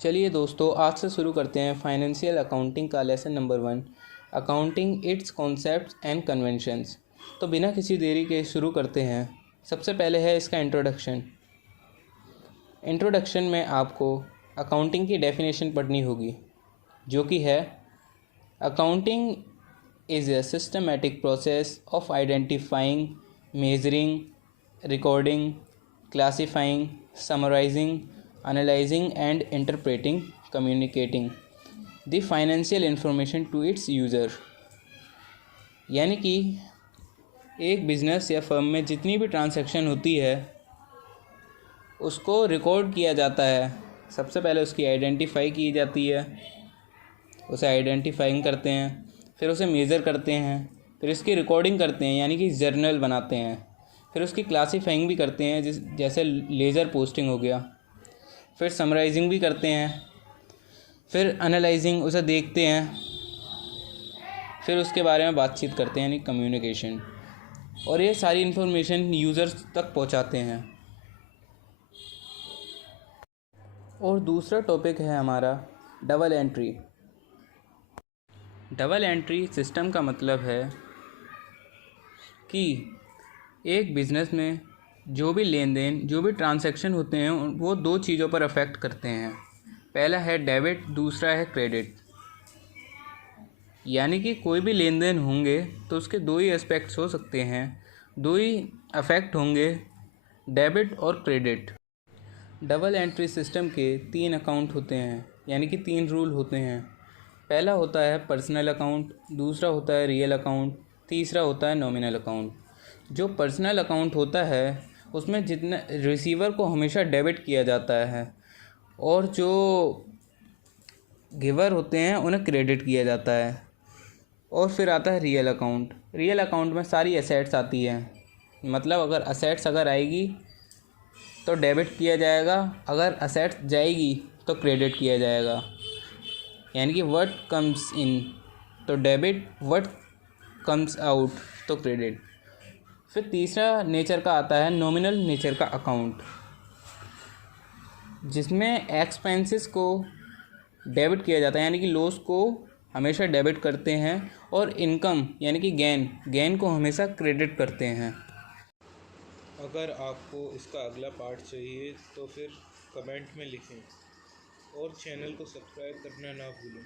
चलिए दोस्तों, आज से शुरू करते हैं फाइनेंशियल अकाउंटिंग का lesson number 1, accounting it's concepts and conventions. तो बिना किसी देरी के शुरू करते हैं। सबसे पहले है इसका इंट्रोडक्शन। इंट्रोडक्शन में आपको अकाउंटिंग की डेफिनेशन पढ़नी होगी, जो कि है accounting is a systematic process of identifying, measuring, recording, classifying, summarizing, analyzing and interpreting, communicating the financial information to its user। यानी कि एक बिज़नेस या फर्म में जितनी भी ट्रांजैक्शन होती है उसको रिकॉर्ड किया जाता है। सबसे पहले उसकी आइडेंटिफाई की जाती है, उसे आइडेंटिफाइंग करते हैं, फिर उसे मेज़र करते हैं, फिर इसकी रिकॉर्डिंग करते हैं यानी कि जर्नल बनाते हैं, फिर उसकी क्लासीफाइंग भी करते हैं जैसे लेज़र पोस्टिंग हो गया, फिर समराइजिंग भी करते हैं, फिर एनालाइजिंग उसे देखते हैं, फिर उसके बारे में बातचीत करते हैं यानी कम्युनिकेशन, और ये सारी इन्फॉर्मेशन यूज़र्स तक पहुंचाते हैं। और दूसरा टॉपिक है हमारा double entry. Double entry system का मतलब है कि एक बिज़नेस में जो भी लेन देन, जो भी ट्रांजैक्शन होते हैं वो दो चीज़ों पर अफेक्ट करते हैं। पहला है डेबिट, दूसरा है क्रेडिट। यानी कि कोई भी लेन देन होंगे तो उसके दो ही एस्पेक्ट्स हो सकते हैं, दो ही अफेक्ट होंगे, डेबिट और क्रेडिट। डबल एंट्री सिस्टम के 3 अकाउंट होते हैं, यानी कि 3 रूल होते हैं। पहला होता है पर्सनल अकाउंट, दूसरा होता है रियल अकाउंट, तीसरा होता है नॉमिनल अकाउंट। जो पर्सनल अकाउंट होता है उसमें जितना रिसीवर को हमेशा डेबिट किया जाता है और जो गिवर होते हैं उन्हें क्रेडिट किया जाता है। और फिर आता है रियल अकाउंट। रियल अकाउंट में सारी एसेट्स आती हैं, मतलब अगर असेट्स आएगी तो डेबिट किया जाएगा, अगर असेट्स जाएगी तो क्रेडिट किया जाएगा। यानी कि व्हाट कम्स इन तो डेबिट, व्हाट कम्स आउट तो क्रेडिट। फिर तीसरा नेचर का आता है नॉमिनल नेचर का अकाउंट, जिसमें एक्सपेंसेस को डेबिट किया जाता है, यानी कि लॉस को हमेशा डेबिट करते हैं, और इनकम यानी कि गेन को हमेशा क्रेडिट करते हैं। अगर आपको इसका अगला पार्ट चाहिए तो फिर कमेंट में लिखें और चैनल को सब्सक्राइब करना ना भूलें।